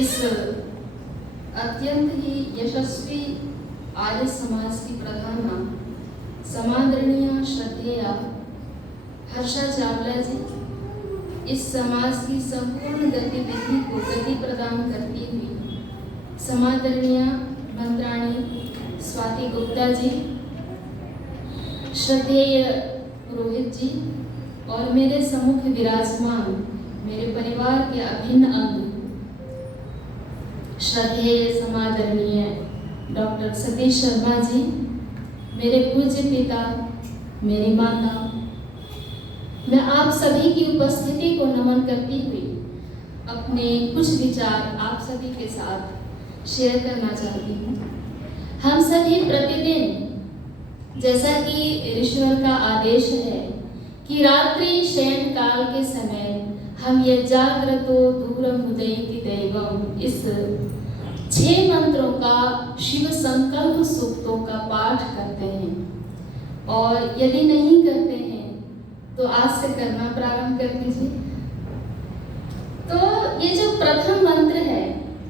इस अत्यंत ही यशस्वी आर्य समाज की प्रधाना समादरणीय श्रद्धेय हर्षा चावला जी इस समाज की संपूर्ण गतिविधि को गति प्रदान करती हुई समादरणीय मंत्राणी स्वाति गुप्ता जी, श्रद्धेय पुरोहित जी और मेरे सम्मुख विराजमान मेरे परिवार के अभिन्न अंग श्रद्धेय समादरणीय डॉक्टर सतीश शर्मा जी, मेरे पूज्य पिता, मेरी माता, मैं आप सभी की उपस्थिति को नमन करती हुई अपने कुछ विचार आप सभी के साथ शेयर करना चाहती हूँ। हम सभी प्रतिदिन, जैसा कि ईश्वर का आदेश है कि रात्रि शयन काल के समय हम ये जागृतो दूरम उदयति दैवम इस 6 मंत्रों का शिव संकल्प सूक्तों का पाठ करते हैं और यदि नहीं करते हैं तो आज से करना प्रारंभ कर दीजिए। तो ये जो प्रथम मंत्र है,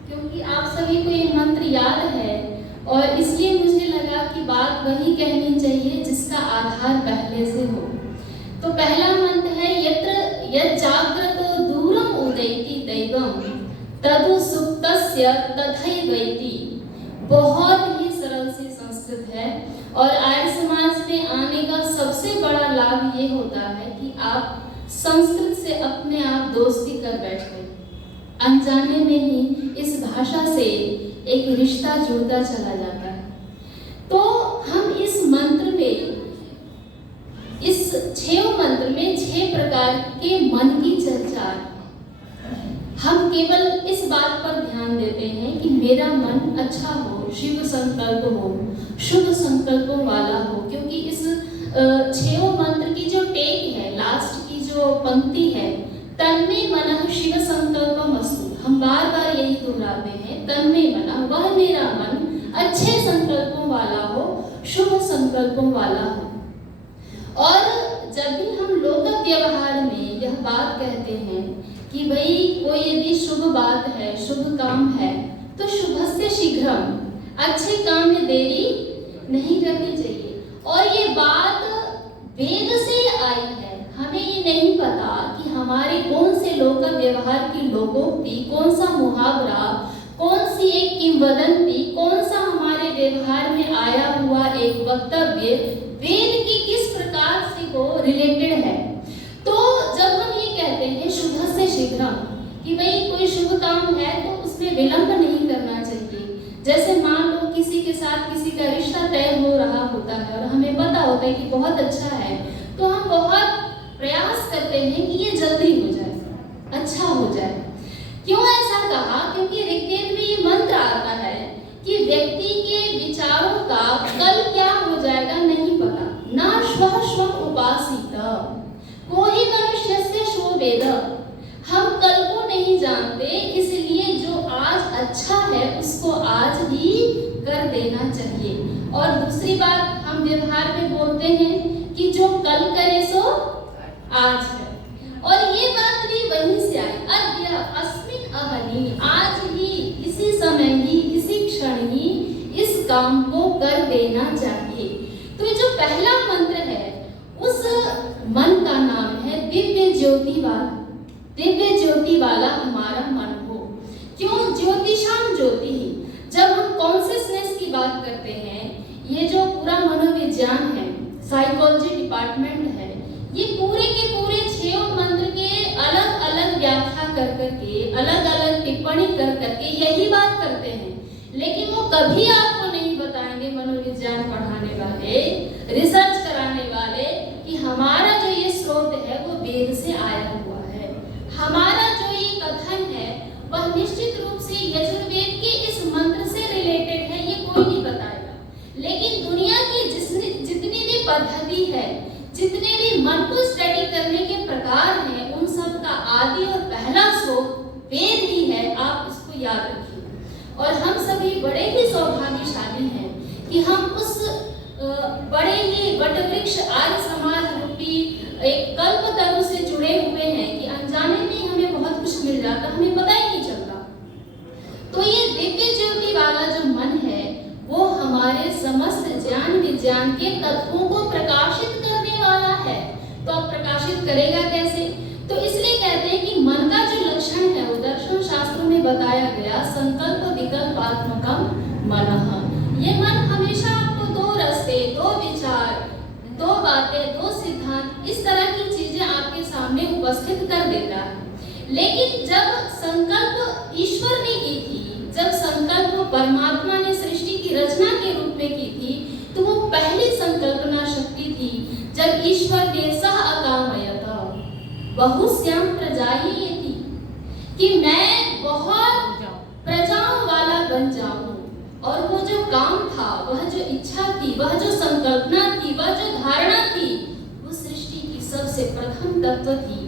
क्योंकि आप सभी को ये मंत्र याद है और इसलिए मुझे लगा कि बात वही कहनी चाहिए जिसका आधार पहले से हो। तो पहला मंत्र है यत्र यत् जाग्रतो दूरम उदयति दैवम तदु सुप्तस्य तथैवैति। बहुत ही सरल सी संस्कृत है और आर्य समाज में आने का सबसे बड़ा लाभ ये होता है कि आप संस्कृत से अपने आप दोस्ती कर बैठे, अनजाने में ही इस भाषा से एक रिश्ता जुड़ता चला जाता है। तो हम इस मंत्र में, इस 6 मंत्र में 6 प्रकार के मन की चर्चा, हम केवल इस बात पर ध्यान देते हैं कि मेरा मन अच्छा हो, शिव संकल्प हो, शुभ संकल्पों वाला हो। क्योंकि इस 6 मंत्र की जो टेक है, लास्ट की जो पंक्ति है, तन्मे मनः शिव संकल्पमस्तु, हम बार बार यही दोहराते हैं, तन्मे मनः, वह मेरा मन अच्छे संकल्पों वाला हो, शुभ संकल्पों वाला हो। और जब भी हम लोक व्यवहार में यह बात कहते हैं कि भाई कोई यदि शुभ बात है, शुभ काम है, तो शुभस्य शीघ्रम, अच्छे काम में देरी नहीं करनी चाहिए। और ये बात वेद से आई है, हमें ये नहीं पता कि हमारे कौन से लोक व्यवहार की लोकोक्ति, कौन सा मुहावरा, कौन सी एक किंवदंती, कौन सा हमारे व्यवहार में आया हुआ एक वक्तव्य वेद की किस प्रकार से वो रिलेटेड है। तो जब हम ये कहते हैं शुभ से शीघ्रम कि भाई कोई शुभ काम है तो उसमें विलंब नहीं करना चाहिए। जैसे मान लो किसी के साथ किसी का रिश्ता तय हो रहा होता है और हमें पता होता है कि बहुत अच्छा है, तो हम बहुत प्रयास करते हैं कि ये जल्दी हो जाए, अच्छा हो जाए। क्यों ऐसा कहा? क्योंकि ऋग्वेद में ये मंत्र आता है कि व्यक्ति के विचारों का कल क्या हो जाएगा नहीं पता, ना श्वः श्वः उपासित कोहि मनुष्यस्य शो वेद। हम कल को नहीं जानते, इसलिए जो आज अच्छा है उसको आज ही कर देना चाहिए। और दूसरी बात हम व्यवहार में बोलते हैं कि जो कल करे सो आज है, और ये बात भी वहीं से आई, अद्य अस्मिन् अहनि, आज ही, इसी समय ही, इसी क्षण ही इस काम को कर देना चाहिए। तो ये जो पहला मंत्र है उस मन का नाम है दिव्य ज्योति वाला। दिव्य ज्योति वाला हमारा मन हो। क्यों? ज्योतिषाम ज्योति ही, जब हम कॉन्शियस बात करते हैं, ये जो पूरा मनोविज्ञान है, साइकोलॉजी डिपार्टमेंट है, ये पूरे के पूरे 6 मंत्र के अलग अलग व्याख्या कर करके, अलग अलग टिप्पणी कर करके यही बात करते हैं। लेकिन वो कभी आपको नहीं बताएंगे, मनोविज्ञान पढ़ाने वाले, रिसर्च कराने वाले, कि हमारा जो ये स्रोत है वो वेद से आया हुआ है। हमारा जो ये कथन है वह निश्चित रूप से यजुर्वेद के इस मंत्र से रिलेटेड है, ये कोई नहीं बताएगा। लेकिन दुनिया की जितनी भी पद्धति है, जितने भी मन को स्टडी करने के प्रकार हैं, उन सब का आदि और पहला स्रोत वेद ही है। आप इसको याद रखिए। और हम सभी बड़े ही सौभाग्यशाली हैं कि हम उस बड़े ही वटवृक्ष आर्य समाज रूपी एक कल्पतरु से जुड़े हुए हैं कि अनजाने में हमें बहुत कुछ मिल जाता, हमें पता ही नहीं चलता। तो ये दिव्य ज्योति वाला जो मन है वो हमारे समस्त ज्ञान विज्ञान के तत्वों को प्रकाशित करने वाला है। तो अब प्रकाशित करेगा कैसे? तो इसलिए कहते हैं कि मन का जो लक्षण है वो दर्शन शास्त्रों में बताया गया, संकल्प विकल्पात्मकम मनः। ये मन हमेशा आपको 2 रास्ते, 2 विचार, 2 बातें, 2 सिद्धांत, इस तरह की चीजें आपके सामने उपस्थित कर देता है। लेकिन जब संकल्प ईश्वर ने की थी, जब संकल्प परमात्मा ने सृष्टि की रचना के रूप में की थी, तो वो पहली संकल्पना शक्ति थी जब ईश्वर ने सह अकामयत बहुश्याम प्रजायेति, कि मैं बहुत प्रजाओं वाला बन जाऊं। और वो जो काम था, वह जो इच्छा थी, वह जो संकल्पना थी, वह जो धारणा थी, वो सृष्टि की सबसे प्रथम तत्व थी,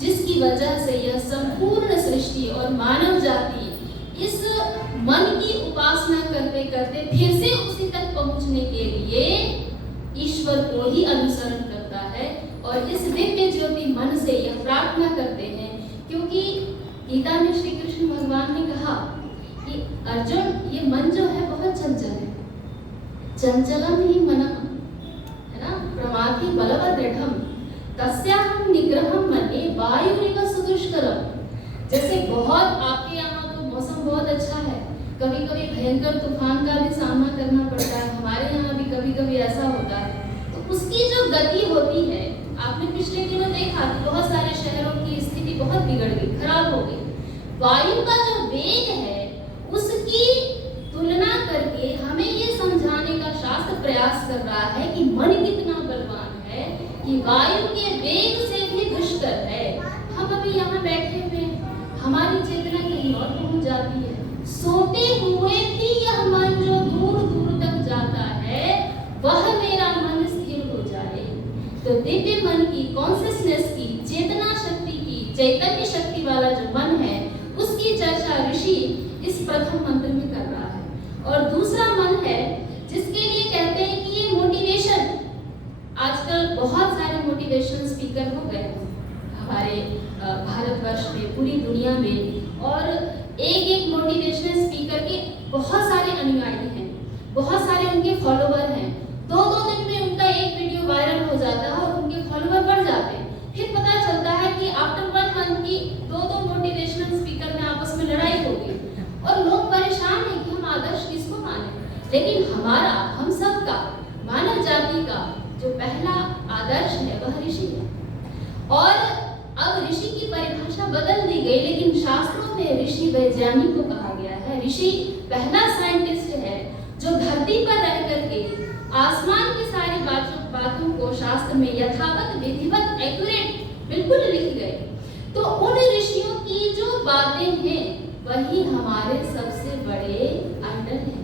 जिसकी वजह से यह संपूर्ण सृष्टि और मानव जाति इस मन की उपासना करते करते फिर से उसी तक पहुंचने के लिए ईश्वर को ही अनुसरण करता है। और इस दिव्य ज्योति मन से यह प्रार्थना करते हैं, क्योंकि गीता में श्री कृष्ण भगवान ने कहा कि अर्जुन, ये मन जो है बहुत चंचल है, चंचलम ही मनः, है ना, प्रमाथि बलवदृढ़म् तस्याहं निग्रहं मन्ये वायुरिव सुदुष्करम्। जैसे बहुत आपके यहाँ तो मौसम बहुत अच्छा है, कभी कभी भयंकर तूफान का भी सामना करना पड़ता है, हमारे यहाँ भी कभी कभी ऐसा होता है। तो उसकी जो गति होती है, आपने पिछले दिनों देखा कि बहुत सारे शहरों की स्थिति बहुत बिगड़ गई, खराब हो गई। वायु का जो वेग है उसकी तुलना करके हमें ये समझाने का शास्त्र प्रयास कर रहा है कि मन कितना बलवान है, कि वायु के वेग से भी दुष्कर है। हम अभी यहाँ बैठे हुए हैं, हमारी चेतना कहीं और पहुंच जाती है। सोते हुए भी यह मन जो दूर दूर तक जाता है, वह मेरा मन स्थिर हो जाए। तो दिव्य मन की, कॉन्शियसनेस की, चेतना शक्ति की, चैतन्य शक्ति वाला जो मन है, उसकी चर्चा ऋषि इस प्रथम मंत्र में कर रहा है। और दूसरा मन है जिसके लिए कहते हैं कि ये मोटिवेशन, आजकल बहुत सारे मोटिवेशन स्पीकर हो गए हैं हमारे भारतवर्ष में, पूरी दुनिया में। और एक मोटिवेशनल स्पीकर के बहुत सारे अनुयायी हैं, बहुत सारे उनके फॉलोवर हैं। 2-2 दिन में उनका एक वीडियो वायरल हो जाता है और उनके फॉलोवर बढ़ जाते हैं। फिर पता चलता है कि आफ्टर 1 मंथ की 2 मोटिवेशनल स्पीकर में आपस में लड़ाई हो गई और लोग परेशान हैं कि हम आदर्श किसको माने। लेकिन हमारा, हम सब का, मानव जाति का जो पहला आदर्श है वह ऋषि है। और अब ऋषि की परिभाषा बदल दी गई, लेकिन शास्त्रों में ऋषि वैज्ञानिक को कहा गया है। ऋषि पहला साइंटिस्ट है जो धरती पर रह करके आसमान की सारी बातों को शास्त्र में यथावत, विधिवत, एक्यूरेट बिल्कुल लिख गए। तो उन ऋषियों की जो बातें हैं वही हमारे सबसे बड़े आइडल हैं,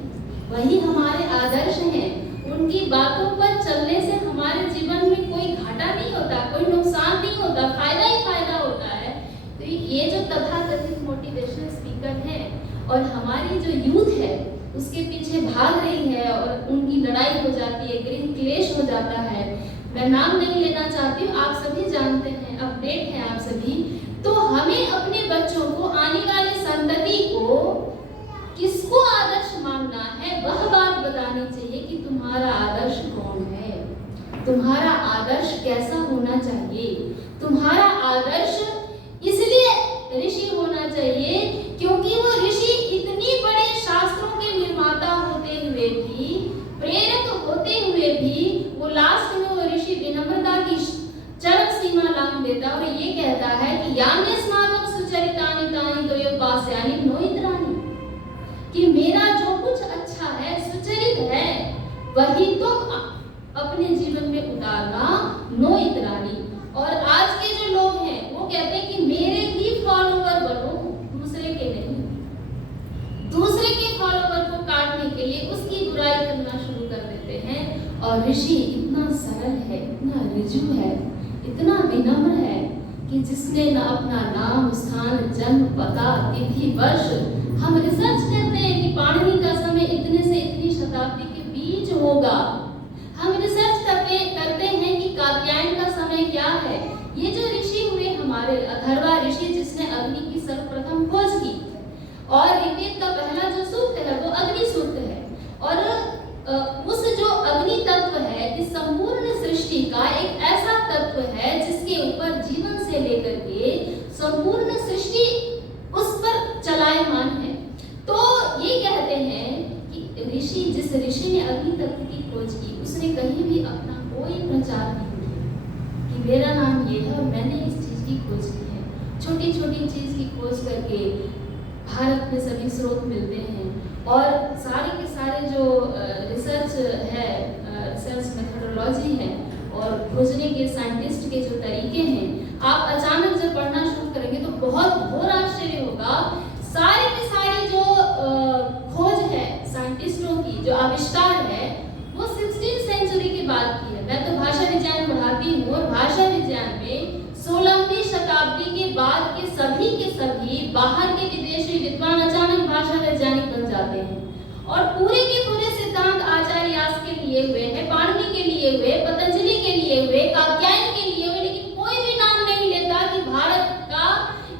वही हमारे आदर्श हैं। उनकी बातों पर चलने से हमारे जीवन में कोई घाटा नहीं होता, कोई नुकसान नहीं होता, फायदा ही फायदा होता है। तो ये जो तथाकथित मोटिवेशनल स्पीकर हैं और हमारी जो यूथ है उसके पीछे भाग रही है और उनकी लड़ाई हो जाती है, गृह क्लेश हो जाता है। मैं नाम नहीं लेना चाहती हूँ, आप सभी जानते हैं, अपडेट हैं आप सभी। तो हमें अपने बच्चों को, आने वाली संतति को किसको आदर्श मानना है, वह बात बतानी चाहिए कि तुम्हारा आदर्श कौन है, तुम्हारा आदर्श कैसा होना चाहिए। तुम्हारा आदर्श इसलिए ऋषि होना चाहिए क्योंकि वो ऋषि इतनी बड़े शास्त्रों के निर्माता होते हुए भी यान्य स्मारक सुचरितानि तानि द्वयोपास्यानि नोइत्राणि, कि मेरा जो कुछ अच्छा है, सुचरित है, वही तुम अपने जीवन में उतारना, नोइत्राणि। और आज के जो लोग हैं वो कहते हैं कि मेरे ही फॉलोवर बनो, दूसरे के नहीं। दूसरे के फॉलोवर को काटने के लिए उसकी बुराई करना शुरू कर देते हैं। और ऋषि इतना सरल है, इतना ऋजु है, इतना विनम्र है कि जिसने न अपना नाम, स्थान, जन्म, पता, तिथि, वर्ष, हम रिसर्च करते हैं कि पाणिनि का समय इतने से इतनी शताब्दी के बीच होगा। हम रिसर्च करते हैं कि कात्यायन का समय क्या है। ये जो ऋषि हुए हमारे, अथर्वा ऋषि जिसने अग्नि की सर्वप्रथम खोज की, और ऋग्वेद का पहला जो सूक्त है वो अग्नि सूक्त है। और उस जो अग्नि तत्व है इस संपूर्ण सृष्टि का एक ऐसा तत्व है जिसके ऊपर जीवन से लेकर के संपूर्ण सृष्टि उस पर चलायमान है। तो ये कहते हैं कि ऋषि, जिस ऋषि ने अग्नि तत्व की खोज की, उसने कहीं भी अपना कोई प्रचार नहीं किया कि मेरा नाम ये है और मैंने इस चीज की खोज की है। छोटी छोटी चीज की खोज करके भारत में सभी स्रोत मिलते हैं, और सारे के सारे जो रिसर्च है, रिसर्च मेथोडोलॉजी है और खोजने के साइंटिस्ट के जो तरीके हैं, आप अचानक जब पढ़ना शुरू करेंगे तो बहुत घोर आश्चर्य होगा। सारे के सारे जो खोज है साइंटिस्टों की, जो आविष्कार है, वो 16वीं सेंचुरी के बाद की है। मैं तो भाषा विज्ञान पढ़ाती हूँ और भाषा विज्ञान में 16वीं शताब्दी के बाद के सभी बाहर के विदेशी विद्वान अचानक भाषा वैज्ञानिक बन जाते हैं, और पूरे के पूरे सिद्धांत आचार्य व्यास के लिए हुए हैं, पाणिनि के लिए हुए, पतंजलि के लिए हुए, कात्यायन के लिए हुए, लेकिन कोई भी नाम नहीं लेता कि भारत का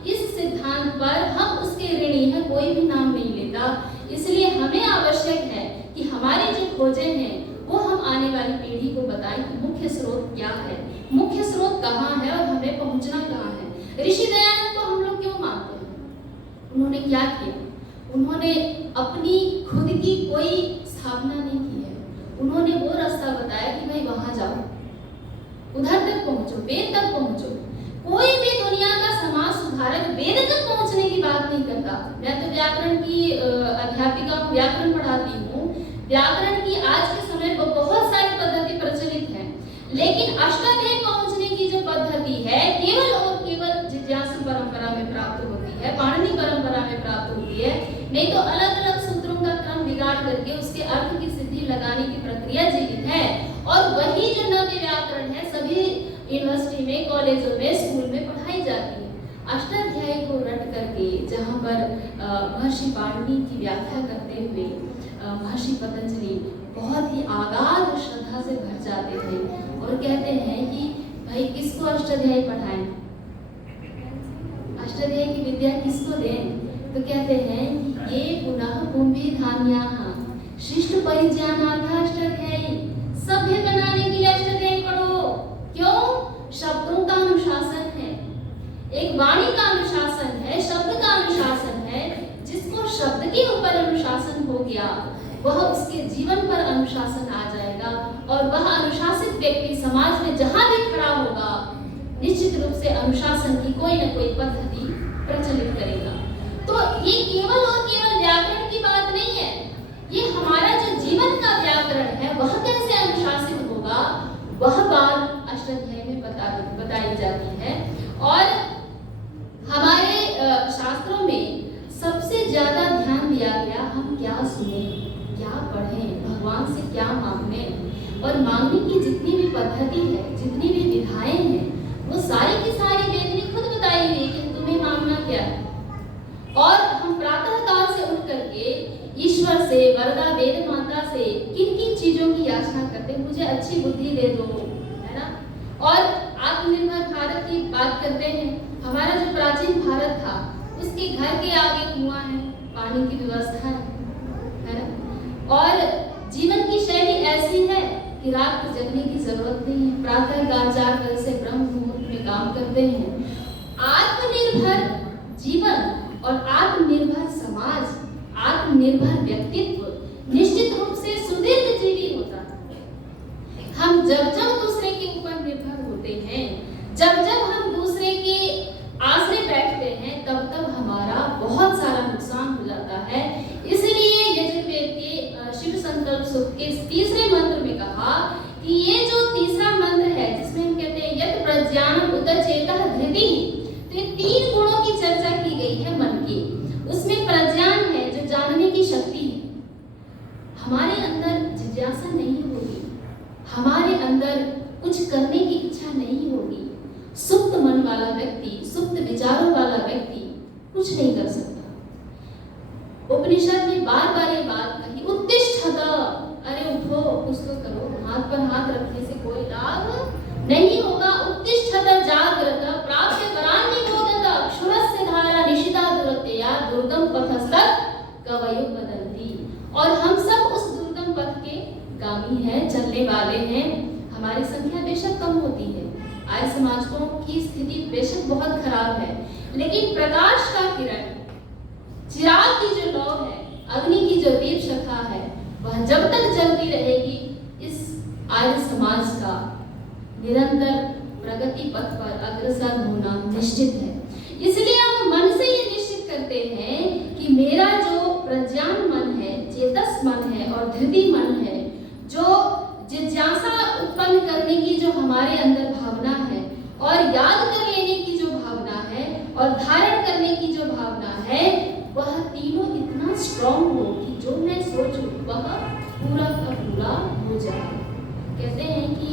इस सिद्धांत पर हम उसके ऋणी हैं, कोई भी नाम नहीं लेता। इसलिए हमें आवश्यक है कि हमारी जो खोजें हैं वो हम आने वाली पीढ़ी को बताएं कि मुख्य स्रोत क्या है, मुख्य स्रोत कहाँ है और हमें पहुंचना कहाँ है। ऋषि दयानंद को हम लोग क्यों मानते हैं? उन्होंने क्या किया? उन्होंने अपनी खुद की कोई स्थापना नहीं की है। उन्होंने वो रास्ता बताया कि भाई वहां जाओ, उधर तक पहुंचो, वेद तक पहुंचो। कोई भी दुनिया का समाज सुधारक वेद तक पहुंचने की बात नहीं करता। मैं तो व्याकरण की अध्यापिका हूँ, व्याकरण पढ़ाती हूँ। व्याकरण की आज के समय पर बहुत सारी पद्धति प्रचलित है, लेकिन अष्टाध्यायी पहुंचने की जो पद्धति है केवल और केवल जिज्ञासु परंपरा में प्राप्त होती है, पाणिनि परंपरा में प्राप्त होती है। नहीं तो अलग अलग सूत्रों का क्रम बिगाड़ करके उसके अर्थ की सिद्धि लगाने की प्रक्रिया जीवित है। और वही जो नव्य व्याकरण है सभी यूनिवर्सिटी में, कॉलेजों में, स्कूल में पढ़ाई जाती है। अष्टाध्यायी को रट करके जहाँ पर महर्षि पाणिनि की व्याख्या करते हुए महर्षि पतंजलि बहुत ही आगाध श्रद्धा से भर जाते थे और कहते हैं कि भाई किसको अष्टाध्यायी पढ़ाएं, अष्टाध्यायी की विद्या किसको दें? तो कहते हैं ये पुनः कुंभी धान्याः शिष्ट परिज्ञानार्थ अष्टाध्यायी, सभ्य बनाने के लिए अष्टाध्यायी पढ़ो। क्यों? शब्दों का अनुशासन है, एक वाणी का अनुशासन है, शब्द का अनुशासन है। जिसको शब्द के ऊपर अनुशासन हो गया वह उसके जीवन पर अनुशासन आ जाएगा, और वह अनुशासित व्यक्ति समाज में जहां भी खड़ा होगा निश्चित रूप से अनुशासन की कोई न कोई पद्धति प्रचलित करेगा। तो ये केवल और केवल व्याकरण की बात नहीं है, ये हमारा जो जीवन का व्याकरण है वह कैसे अनुशासित होगा वह बात अष्टाध्यायी में बताई जाती है। और हमारे शास्त्रों में सबसे ज्यादा ध्यान दिया गया हम क्या सुने, क्या पढ़ें, भगवान से क्या मांगे, और मांगने की जितनी भी पद्धति है, जितनी भी विधाएं हैं, वो सारी की सारी वेद ने खुद बताई हुई कि तुम्हें मांगना क्या है। और हम प्रातः काल से उठ करके ईश्वर से, वरदा वेद माता से किन किन चीजों की याचना करते हैं, मुझे अच्छी बुद्धि दे दो, है ना। और आत्मनिर्भर भारत की बात करते हैं। हमारा जो प्राचीन भारत था उसके घर के आगे कुआं है, पानी की व्यवस्था है ना। और जीवन की शैली ऐसी है कि रात को जगने की जरूरत नहीं है, प्रातः काल 4 बजे से ब्रह्म मुहूर्त में काम करते हैं। आत्मनिर्भर जीवन और आत्मनिर्भर समाज, आत्मनिर्भर व्यक्तित्व निश्चित रूप से सुदीर्घ जीवी होता है। हम जब जब दूसरे के ऊपर निर्भर होते हैं, जब जब हम दूसरे के आश्रय इस तीसरे मंत्र में कहा कि ये जो तीसरा मंत्र है जिसमें हम कहते हैं यत् प्रज्ञानम उत चेतः धृति, तो ये 3 गुणों की चर्चा की गई है मन की। उसमें प्रज्ञान है जो जानने की शक्ति है। हमारे अंदर जिज्ञासा नहीं होगी, हमारे अंदर कुछ करने की इच्छा नहीं होगी, सुप्त मन वाला व्यक्ति, सुप्त विचारों वाला व्यक्ति कुछ नहीं कर सकता। उपनिषद ने बार बार ये बात कही, उत्तिष्ठत, अरे उठो, कुछ तो करो, हाथ पर हाथ रखने से कोई लाभ नहीं होगा। उत्तिष्ठत जाग्रत प्राप्य परान्निबोधत क्षुरस्य धारा निशिता दुरत्यया दुर्गम पथस्तत् कवयो बदन्ति। और हम सब उस दुर्गम पथ के गामी हैं, चलने वाले हैं। हमारी संख्या बेशक कम होती है, आर्य समाजों की स्थिति बेशक बहुत खराब है, लेकिन प्रकाश का किरण, चिराग की जो लौ है, अग्नि की जो दीप शिखा है, वह जब तक जलती रहेगी, इस आर्य समाज का निरंतर प्रगति पथ पर अग्रसर होना निश्चित है। इसलिए हम मन से ये निश्चित करते हैं कि मेरा जो प्रज्ञान मन है, चेतस मन है और धृति मन है, जो जिज्ञासा उत्पन्न करने की जो हमारे अंदर भावना है और याद कर लेने की जो भावना है और धारण करने की जो भावना है, वह तीनों इतना स्ट्रॉन्ग हो कि जो मैं सोचूं वह पूरा का पूरा हो जाए। कहते हैं कि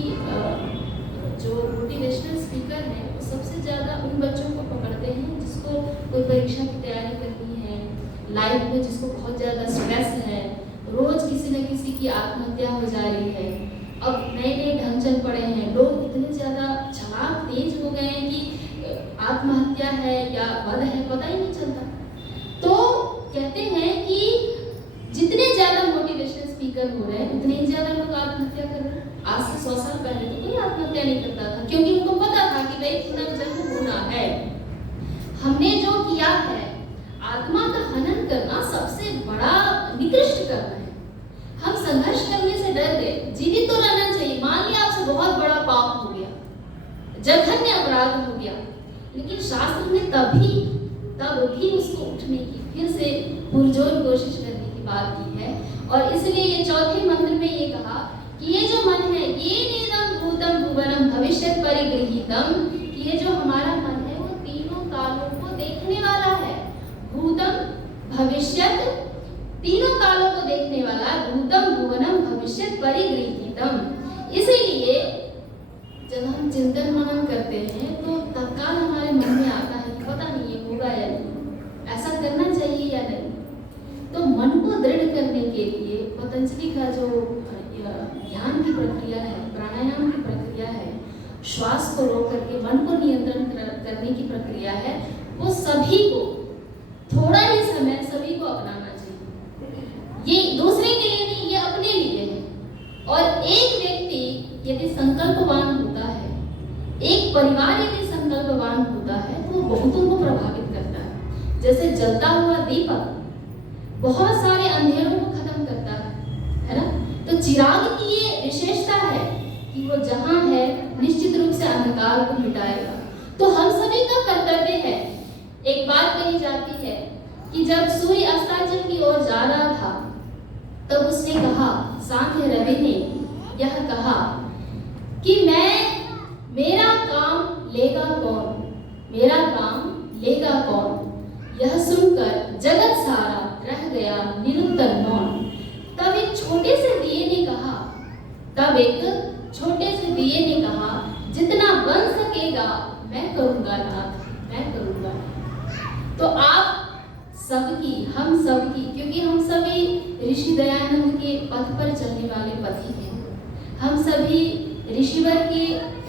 जो मोटिवेशनल स्पीकर है वो सबसे ज़्यादा उन बच्चों को पकड़ते हैं जिसको कोई परीक्षा की तैयारी करनी है, लाइफ में जिसको बहुत ज़्यादा स्ट्रेस है, रोज किसी न किसी की आत्महत्या हो जा रही है। अब नए नए ढंग चल पड़े हैं, लोग इतने ज़्यादा चालाक तेज हो गए हैं कि आत्महत्या है या वध है पता ही नहीं चलता। तो कहते हैं कि जितने ज़्यादा मोटिवेशनल स्पीकर हो रहे हैं उतने ही ज़्यादा लोग आत्महत्या कर रहे हैं। आज से 100 साल पहले तो कोई आत्महत्या नहीं करता था, क्योंकि उनको पता था कि भाई पुनर्जन्म होना है। हमने जो किया है, आत्मा का हनन करना सबसे बड़ा निकृष्ट कर्म है। हम संघर्ष करने से डर गए, जीवित तो रहना चाहिए। मान लिया आपसे बहुत बड़ा पाप हो गया, जघन्य अपराध हो गया, लेकिन शास्त्र ने तब भी उसको उठने की, फिर से पुरजोर कोशिश करने की बात की है। और इसलिए ये चौथे मंत्र में ये कहा कि ये जो मन है, ये नेदम भूतम भुवनम भविष्यत् परिगृहीतम, कि ये जो हमारा मन है वो तीनों कालों को देखने वाला है। भूतम भविष्यत्, तीनों कालों को देखने वाला, भूतम भुवनम भविष्यत् परिगृहीतम। इसीलिए जब हम चिंतन मनन करते हैं तो तत्काल हमारे मन में आता है कि पता नहीं ये होगा या नहीं, ऐसा करना चाहिए या नहीं। तो मन को दृढ़ करने के लिए पतंजलि का जो ध्यान की प्रक्रिया है, प्राणायाम की प्रक्रिया है, श्वास को रोक करके मन को नियंत्रण करने की प्रक्रिया है, वो सभी को थोड़ा ही समय सभी को अपनाना चाहिए। ये दूसरे के लिए नहीं, ये अपने लिए है। और एक व्यक्ति यदि संकल्पवान होता है, एक परिवार यदि संकल्पवान होता है, तो वो बहुतों को प्रभावित करता है। जैसे जलता हुआ दीपक बहुत सारे अंधेरों को खत्म करता है ना? तो चिराग की ये विशेषता है कि वो जहां है निश्चित रूप से अंधकार को मिटाएगा। तो हम सभी का कर्तव्य है। एक बात कही जाती है कि जब सूर्य अस्ताचल की ओर जा रहा था, तब उसने कहा, सांख्य रवि ने यह कहा कि मेरा काम लेगा कौन, मेरा काम लेगा कौन। यह सुनकर जगत सारा रह गया निरुत्तर मौन। तब एक छोटे से दिए ने कहा, जितना बन सकेगा मैं करूंगा नाथ, मैं करूंगा। तो आप सबकी, हम सबकी, क्योंकि हम सभी ऋषि दयानंद के पथ पर चलने वाले पथी हैं, हम सभी ऋषिवर के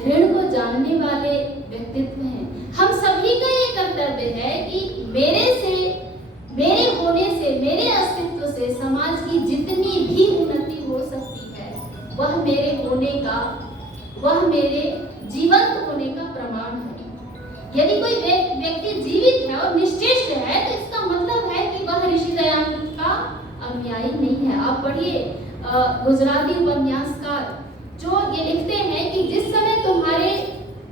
ऋण को जानने वाले व्यक्तित्व हैं। हम सभी का ये कर्तव्य है कि मेरे होने से, मेरे अस्तित्व से समाज की जितनी भी उन्नति हो सकती है, वह मेरे होने का, वह मेरे जीवंत होने का प्रमाण है। यदि कोई व्यक्ति जीवित है और निश्चेष्ट है, तो इसका मतलब है कि वह ऋषि दयानंद का अनुयायी नहीं है। आप पढ़िए गुजराती उपन्यासकार जो ये लिखते हैं कि जिस समय तुम्हारे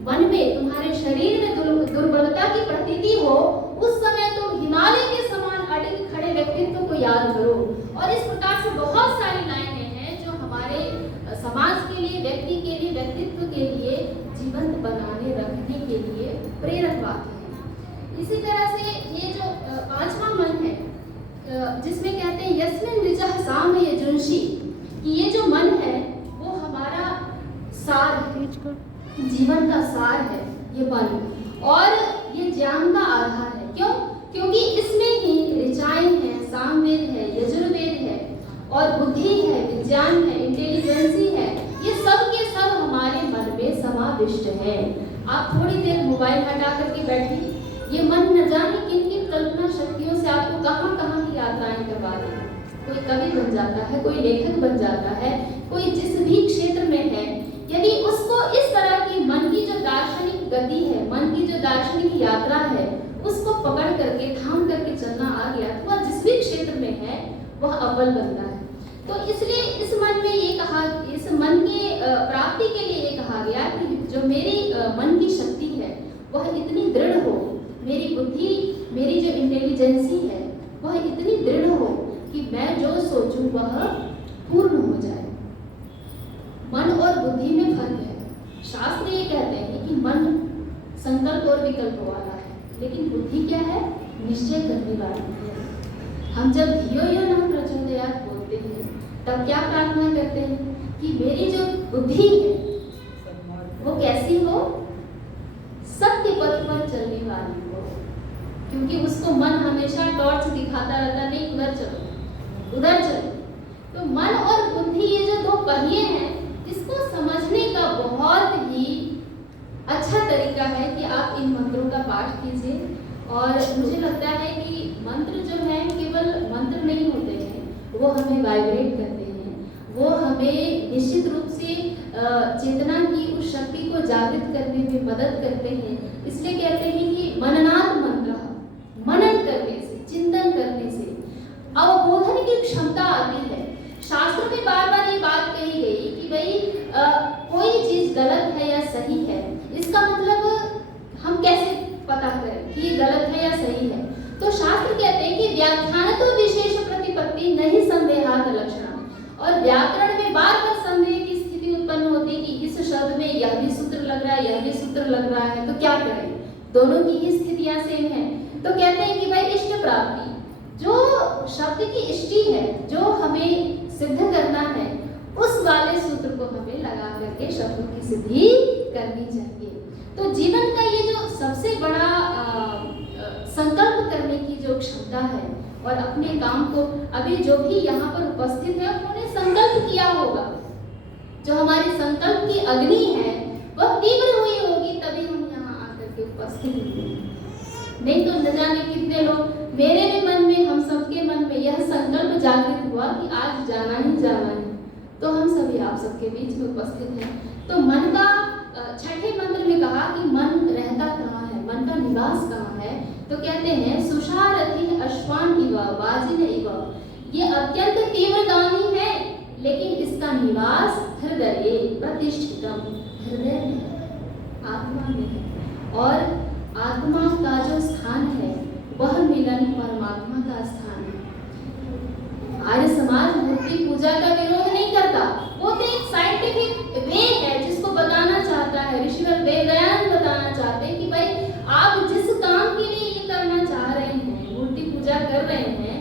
मन में, तुम्हारे शरीर में दुर्बलता की प्रतीति हो, उस समय तुम हिमालय के समान अडिग खड़े व्यक्तित्व को याद करो। और इस प्रकार से बहुत सारी लाइनें हैं जो समाज के लिए, व्यक्ति के लिए, व्यक्तित्व के लिए जीवंत बनाने रखने के लिए प्रेरक वाक्य है। इसी तरह से ये जो पांचवा मन है, जिसमें कहते हैं यस्मिन ऋचः साम यजुंषि, कि ये जो मन है वो हमारा सार है, जीवन का सार है ये मन, और ये ज्ञान का आधार है। क्यों? क्योंकि इसमें ही ऋचाएं हैं, सामवेद है, यजुर्वेद है, और बुद्धि है, विज्ञान है, इंटेलिजेंसी है, ये सब के सब हमारे मन में समाविष्ट है। आप थोड़ी देर मोबाइल हटा करके बैठिए, ये मन न जाने किन किन कल्पना शक्तियों से आपको कहाँ कहाँ की यात्राएं करवा देगा। कोई कवि बन जाता है, कोई लेखक बन जाता है, कोई जिस भी क्षेत्र में है, यदि उसको इस तरह की मन की जो दार्शनिक गति है, मन की जो दार्शनिक यात्रा है, उसको पकड़ करके थाम करके चलना आ गया, तो वह जिस भी क्षेत्र में है वह अव्वल बनता है। तो इसलिए इस मन में ये कहा, इस मन के प्राप्ति के लिए ये कहा गया कि जो मेरी मन की शक्ति है वह इतनी दृढ़ हो, मेरी बुद्धि, मेरी जो इंटेलिजेंसी है वह इतनी दृढ़ हो कि मैं जो सोचूं वह पूर्ण हो जाए। मन और बुद्धि में फर्क है। शास्त्र ये कहते हैं कि मन संकल्प और विकल्प वाला है, लेकिन बुद्धि क्या है? निश्चय करने वाली है। हम जब धियो यो न प्रचोदयात् बोलते हैं तब क्या प्रार्थना करते हैं कि मेरी जो बुद्धि है वो कैसी हो? सत्य पथ पर चलने वाली हो। क्योंकि उसको मन हमेशा टॉर्च दिखाता रहता, नहीं उधर चलो, उधर चलो। तो मन और बुद्धि ये जो दो पहिए हैं, इसको समझने का बहुत ही अच्छा तरीका है कि आप इन मंत्रों का पाठ कीजिए। और मुझे लगता है कि मंत्र जो है केवल मंत्र नहीं होते हैं, वो हमें वाइब्रेट करते हैं, वो हमें निश्चित रूप से चेतना की उस शक्ति को जागृत करने में मदद करते हैं। इसलिए कहते हैं कि मननात् मंत्र, मनन करने से, चिंतन करने से अवबोधन की क्षमता आती है। शास्त्र में बार बार ये बात कही गई कि भाई कोई चीज गलत है या सही है, इसका मतलब हम कैसे पता करें कि ये गलत है या सही है? तो शास्त्र कहते हैं कि व्याख्यान तो विशेष प्रतिपत्ति नहीं संदेहात लक्षण, और व्याकरण में बार बार संदेह की स्थिति उत्पन्न होती है कि इस शब्द में यह भी सूत्र लग रहा है, यह भी सूत्र लग रहा है, तो क्या करें? दोनों की ही स्थितियां सेम है। तो कहते हैं कि भाई इष्ट प्राप्ति, जो शब्द की इष्टि है, जो हमें सिद्ध करना है, उस वाले सूत्र को हमें लगा करके शब्दों की सिद्धि करनी चाहिए। तो जीवन का ये जो सबसे बड़ा संकल्प करने की जो क्षमता है, और अपने काम को, अभी जो भी यहाँ पर उपस्थित है उन्होंने संकल्प किया होगा, जो हमारी संकल्प की अग्नि है वह तीव्र हुई होगी, तभी हम यहाँ आकर के उपस्थित हुए। नहीं तो न जाने कितने लोग, मेरे भी मन में, हम सबके मन में यह संकल्प जागृत हुआ कि आज जाना ही जाना है, तो हम सभी आप सबके बीच में उपस्थित हैं। तो मन का छठे मंत्र में कहा कि मन रहता कहाँ है, मन का निवास कहाँ है? तो कहते हैं सुषारथि अश्वान इव वाजिन इव, ये अत्यंत तीव्रगामी है, लेकिन इसका निवास हृदय प्रतिष्ठितम, हृदय में है, आत्मा में है। और आत्मा का जो स्थान है वह मिलन परमात्मा का स्थान है। आर्य समाज मूर्ति पूजा का विरोध नहीं करता, वो तो एक साइंटिफिक वे है जिसको बताना चाहता है, ऋषिवर वेदव्यास बताना चाहते हैं कि भाई आप जिस काम के लिए ये करना चाह रहे हैं, मूर्ति पूजा कर रहे हैं,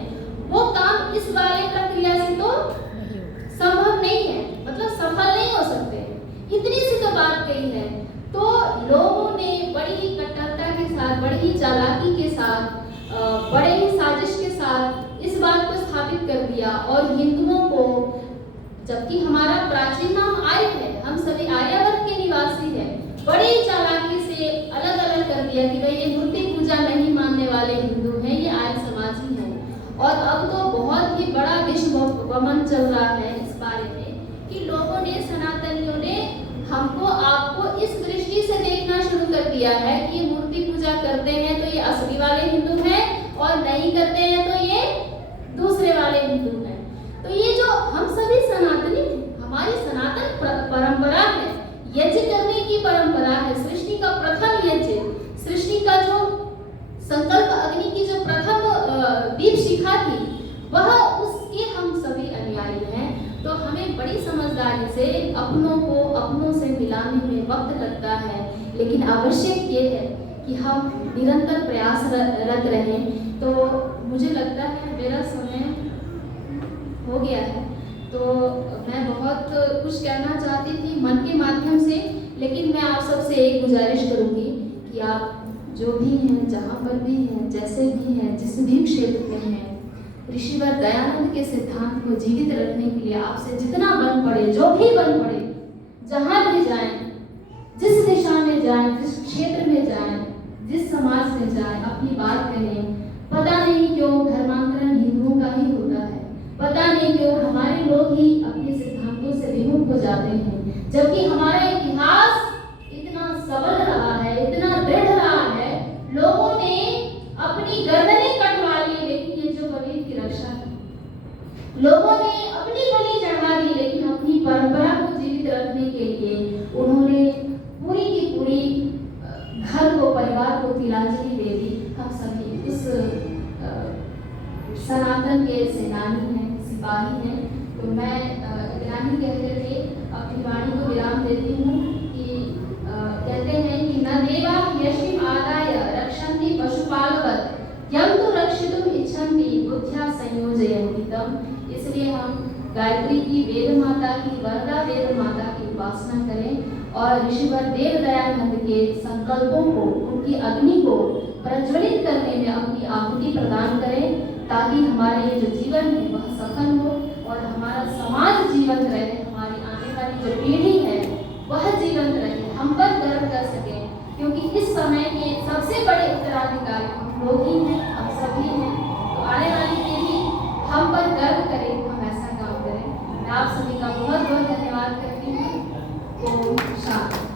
वो काम इस वाले प्रक्रिया से तो संभव नहीं है, मतलब सफल नहीं हो सकते। इतनी सी तो बात कही है। तो लोगों ने बड़ी ही कट्टरता के साथ, बड़ी ही चालाकी के साथ, बड़े ही साजिश के साथ इस बात को स्थापित कर दिया, और हिंदुओं को, जबकि हमारा प्राचीन नाम आर्य है, हम सभी आर्यावर्त के निवासी हैं, बड़ी चालाकी से अलग अलग कर दिया कि भाई ये मूर्ति पूजा नहीं मानने वाले हिंदू हैं, ये आर्य समाजी हैं। और अब तो बहुत ही बड़ा विश्व वमन चल रहा है इस बारे में कि लोगों ने, सनातनियों ने हमको, आपको इस दृष्टि से देखना शुरू कर दिया है कि ये मूर्ति पूजा करते हैं तो ये असली वाले हिंदू हैं, और नहीं करते हैं तो ये दूसरे वाले हिंदू हैं। तो ये जो हम सभी सनातनी, हमारी सनातन परंपरा है, यज्ञ करने की परंपरा है, सृष्टि का प्रथम यज्ञ, सृष्टि का जो संकल्प अग्नि की जो प्रथम दीप शिखा थी, वह उसके हम सभी अनुयायी हैं। तो हमें हमें बड़ी समझदारी से अपनों को अपनों से मिलाने में वक्त लगता है, लेकिन आवश्यक ये है कि हम निरंतर प्रयासरत रहें। तो मुझे लगता है मेरा समय हो गया है, तो मैं बहुत कुछ कहना चाहती थी मन के माध्यम से, लेकिन मैं आप सबसे एक गुजारिश करूंगी कि आप जो भी हैं, जहाँ पर भी हैं, जैसे भी हैं, जिस भी क्षेत्र में हैं, ऋषिवर दयानंद के सिद्धांत को जीवित रखने के लिए आपसे जितना बन पड़े, जो भी बन पड़े, जहाँ भी जाएं, जिस दिशा में जाएं, जिस क्षेत्र में जाएं, जिस समाज में जाएं, अपनी बात करें। पता नहीं क्यों धर्मांतरण हिंदुओं का ही होता है, पता नहीं क्यों हमारे लोग ही अपने सिद्धांतों से विमुख हो जाते हैं, जबकि हमारा इतिहास इतना सबल रहा है, इतना दृढ़ रहा है। लोगों ने अपनी गर्दनें कटवा ली, लेकिन ये जो कबीर की रक्षा की, लोगों ने अपनी बलि चढ़ा दी, लेकिन अपनी परंपरा को जीवित रखने के लिए उन्होंने पूरी की पूरी घर को, परिवार को तिलांजलि दे दी। हम सभी उस सनातन के सेनानी हैं, सिपाही हैं। तो मैं इतना ही कहते हुए अपनी वाणी को विराम देती हूँ कि कहते हैं कि न देवा यशिम आदाय रक्षन्ति पशुपालवत् यं तु रक्षितुम इच्छन्ति बुद्ध्या संयोजयन्ति तम। इसलिए हम गायत्री की, वेद माता की, वरदा वेद माता की उपासना करें और ऋषिवर देव दयानंद के संकल्पों को, उनकी अग्नि को प्रज्वलित करने में अपनी आहुति प्रदान करें, ताकि हमारे ये जो जीवन है वह सफल हो और हमारा समाज जीवंत रहे, हमारी आने वाली जो पीढ़ी है वह जीवंत रहे, हम पर गर्व कर सके, क्योंकि इस समय के सबसे बड़े उत्तराधिकारी हम लोग ही हैं, हम सभी हैं। तो आने वाली पीढ़ी हम पर गर्व करे, हम ऐसा काम करें। मैं आप सभी का बहुत बहुत धन्यवाद करती हूँ। ओम शांति।